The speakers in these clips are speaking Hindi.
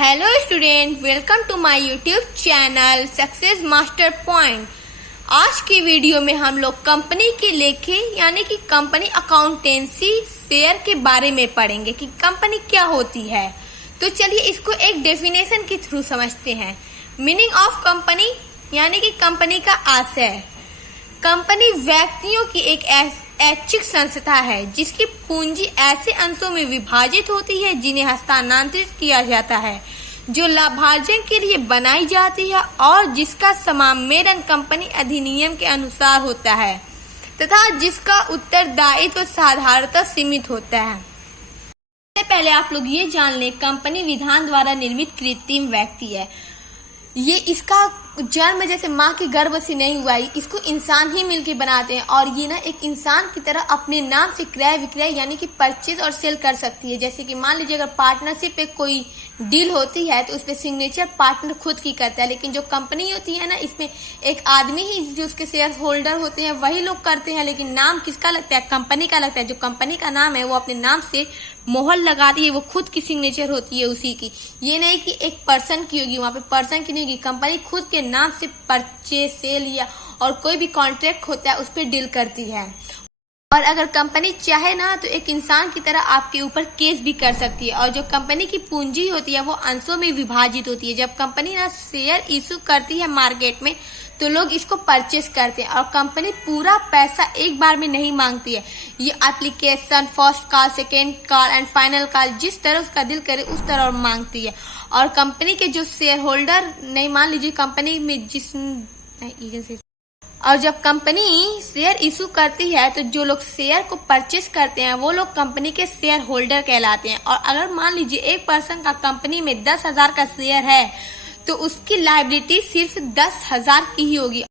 Hello student, welcome to my YouTube channel success master point. आज की वीडियो में हम लोग कंपनी के लेखे यानी कि कंपनी अकाउंटेंसी शेयर के बारे में पढ़ेंगे कि कंपनी क्या होती है। तो चलिए इसको एक डेफिनेशन के थ्रू समझते हैं। मीनिंग ऑफ कंपनी यानी कि कंपनी का आशय। कंपनी व्यक्तियों की एक ऐच्छिक संस्था है जिसकी पूंजी ऐसे अंशों में विभाजित होती है जिन्हें हस्तांतरित किया जाता है, जो लाभार्जन के लिए बनाई जाती है और जिसका समामेलन कंपनी अधिनियम के अनुसार होता है तथा जिसका उत्तरदायित्व साधारणतः सीमित होता है। सबसे पहले आप लोग ये जान लें, कंपनी विधान द्वारा निर्मित कृत्रिम व्यक्ति है। ये इसका जन्म जैसे माँ के गर्भ से नहीं हुआ है, इसको इंसान ही मिलके बनाते हैं और ये ना एक इंसान की तरह अपने नाम से क्रय विक्रय यानी कि परचेज और सेल कर सकती है। जैसे कि मान लीजिए अगर पार्टनरशिप पे कोई डील होती है तो उसपे सिग्नेचर पार्टनर खुद की करता है, लेकिन जो कंपनी होती है ना इसमें एक आदमी ही जो उसके शेयर होल्डर होते हैं वही लोग करते हैं, लेकिन नाम किसका लगता है? कंपनी का लगता है। जो कंपनी का नाम है वो अपने नाम से मोहर लगाती है, वो खुद की सिग्नेचर होती है उसी की। ये नहीं कि एक पर्सन की होगी, वहां पे पर्सन की नहीं होगी, कंपनी खुद के नाम से परचेज सेल या और कोई भी कॉन्ट्रैक्ट होता है उस पर डील करती है। और अगर कंपनी चाहे ना तो एक इंसान की तरह आपके ऊपर केस भी कर सकती है। और जो कंपनी की पूंजी होती है वो अंशों में विभाजित होती है। जब कंपनी ना शेयर इशू करती है मार्केट में तो लोग इसको परचेस करते हैं और कंपनी पूरा पैसा एक बार में नहीं मांगती है। ये application, first call, second call and final call जिस तरह उसका दिल करे उस तरह मांगती है। और कंपनी के जो शेयर होल्डर नहीं, मान लीजिए कंपनी में और जब कंपनी शेयर इशू करती है तो जो लोग शेयर को परचेस करते हैं वो लोग कंपनी के शेयर होल्डर कहलाते हैं। और अगर मान लीजिए एक पर्सन का कंपनी में 10,000 का शेयर है तो उसकी लायबिलिटी सिर्फ 10,000 की ही होगी।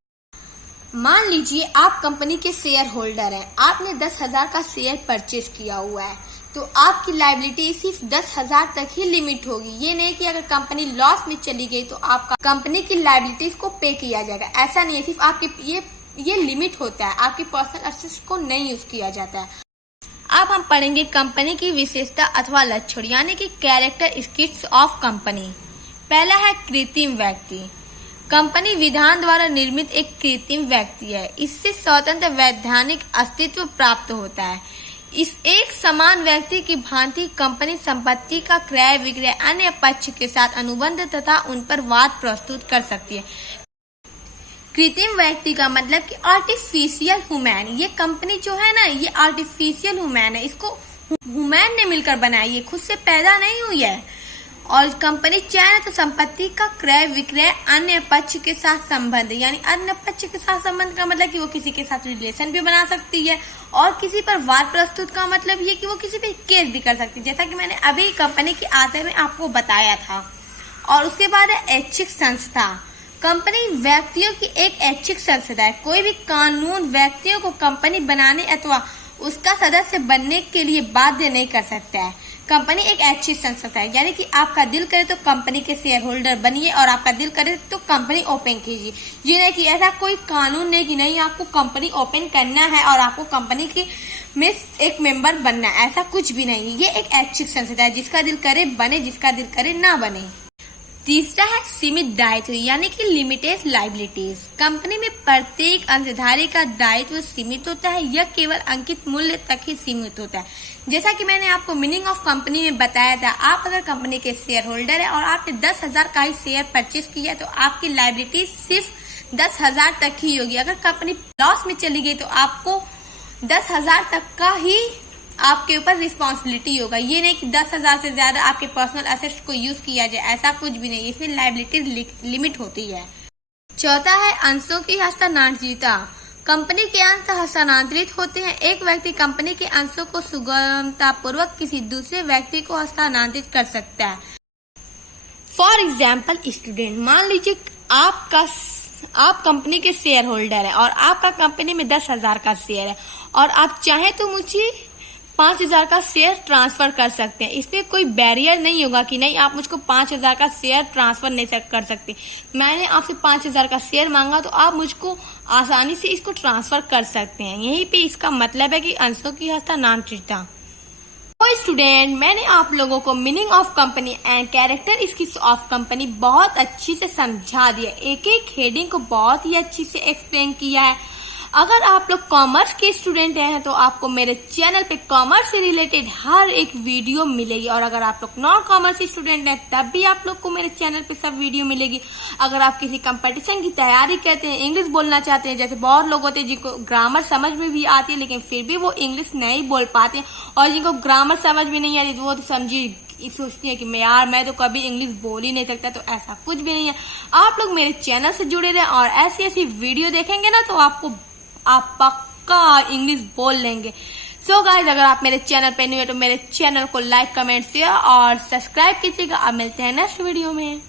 मान लीजिए आप कंपनी के शेयर होल्डर हैं, आपने 10,000 का शेयर परचेस किया हुआ है तो आपकी लायबिलिटी सिर्फ 10,000 तक ही लिमिट होगी। ये नहीं कि अगर कंपनी लॉस में चली गई तो आपका कंपनी की लायबिलिटीज को पे किया जाएगा, ऐसा नहीं है। सिर्फ आपके ये लिमिट होता है, आपकी पर्सनल एसेट्स को नहीं यूज किया जाता है। अब हम पढ़ेंगे कंपनी की विशेषता अथवा लक्षण यानी कि कैरेक्टरिस्टिक्स ऑफ कंपनी। पहला है कृत्रिम व्यक्ति। कंपनी विधान द्वारा निर्मित एक कृत्रिम व्यक्ति है। इससे स्वतंत्र वैधानिक अस्तित्व प्राप्त होता है। इस एक समान व्यक्ति की भांति कंपनी संपत्ति का क्रय विक्रय अन्य पक्ष के साथ अनुबंध तथा उन पर वाद प्रस्तुत कर सकती है। कृत्रिम व्यक्ति का मतलब कि आर्टिफिशियल ह्यूमन। ये कंपनी जो है ना ये आर्टिफिशियल ह्यूमन है, इसको ह्यूमन ने मिलकर बनाई है, खुद से पैदा नहीं हुई है। और कंपनी चाहे तो संपत्ति का क्रय विक्रय अन्य पक्ष के साथ संबंध, यानी अन्य पक्ष के साथ संबंध का मतलब कि वो किसी के साथ रिलेशन भी बना सकती है और किसी पर वाद प्रस्तुत का मतलब ये कि वो किसी पे केस भी कर सकती है, जैसा कि मैंने अभी कंपनी के आशय में आपको बताया था। और उसके बाद है ऐच्छिक संस्था। कंपनी व्यक्तियों की एक ऐच्छिक संस्था है। कोई भी कानून व्यक्तियों को कंपनी बनाने अथवा उसका सदस्य बनने के लिए बाध्य नहीं कर सकता है। कंपनी एक ऐच्छिक संस्था है, यानी कि आपका दिल करे तो कंपनी के शेयर होल्डर बनिए और आपका दिल करे तो कंपनी ओपन कीजिए। ये नहीं कि ऐसा कोई कानून नहीं कि नहीं आपको कंपनी ओपन करना है और आपको कंपनी की में एक मेंबर बनना है, ऐसा कुछ भी नहीं। ये एक ऐच्छिक संस्था है, जिसका दिल करे बने, जिसका दिल करे ना बने। तीसरा है सीमित दायित्व यानी कि लिमिटेड लायबिलिटीज। कंपनी में प्रत्येक अंशधारी का दायित्व सीमित होता है, यह केवल अंकित मूल्य तक ही सीमित होता है। जैसा कि मैंने आपको मीनिंग ऑफ कंपनी में बताया था, आप अगर कंपनी के शेयर होल्डर है और आपने 10,000 का ही शेयर परचेस किया तो आपकी लायबिलिटी सिर्फ 10,000 तक ही होगी। अगर कंपनी लॉस में चली गई तो आपको 10,000 तक का ही आपके ऊपर रिस्पॉन्सिबिलिटी होगा। ये नहीं कि 10,000 से ज्यादा आपके पर्सनल एसेट्स को यूज किया जाए, ऐसा कुछ भी नहीं। इसमें लायबिलिटी लिमिट होती है। चौथा है अंशों की हस्तांतरिता। कंपनी के अंश हस्तांतरित होते हैं। एक व्यक्ति कंपनी के अंशों को सुगमतापूर्वक किसी दूसरे व्यक्ति को हस्तांतरित कर सकता है। फॉर एग्जाम्पल स्टूडेंट, मान लीजिए आप कंपनी के शेयर होल्डर है और आपका कंपनी में 10,000 का शेयर है और आप चाहें तो मुझे 5,000 का शेयर ट्रांसफर कर सकते हैं। इसमें कोई बैरियर नहीं होगा कि नहीं आप मुझको 5,000 का शेयर ट्रांसफर नहीं कर सकते। मैंने आपसे 5,000 का शेयर मांगा तो आप मुझको आसानी से इसको ट्रांसफर कर सकते हैं। यहीं पे इसका मतलब है कि अंशों की हस्तांतरिता। तो स्टूडेंट, मैंने आप लोगों को meaning of company and character skills of company बहुत अच्छी से समझा दिया, एक एक हेडिंग को बहुत ही अच्छी से एक्सप्लेन किया है। अगर आप लोग कॉमर्स के स्टूडेंट हैं तो आपको मेरे चैनल पे कॉमर्स से रिलेटेड हर एक वीडियो मिलेगी, और अगर आप लोग नॉन कॉमर्स स्टूडेंट हैं तब भी आप लोग को मेरे चैनल पे सब वीडियो मिलेगी। अगर आप किसी कंपटीशन की तैयारी करते हैं, इंग्लिश बोलना चाहते हैं, जैसे बहुत लोग होते हैं जिनको ग्रामर समझ में भी आती है लेकिन फिर भी वो इंग्लिश नहीं बोल पाते हैं, और जिनको ग्रामर समझ में नहीं आती वो तो समझिए सोचती है कि मैं तो कभी इंग्लिश बोल ही नहीं सकता। तो ऐसा कुछ भी नहीं है, आप लोग मेरे चैनल से जुड़े रहे और ऐसी ऐसी वीडियो देखेंगे ना तो आप पक्का इंग्लिश बोल लेंगे। सो गाइस, अगर आप मेरे चैनल पे न्यू है तो मेरे चैनल को लाइक, कमेंट, शेयर और सब्सक्राइब कीजिएगा। अब मिलते हैं नेक्स्ट वीडियो में।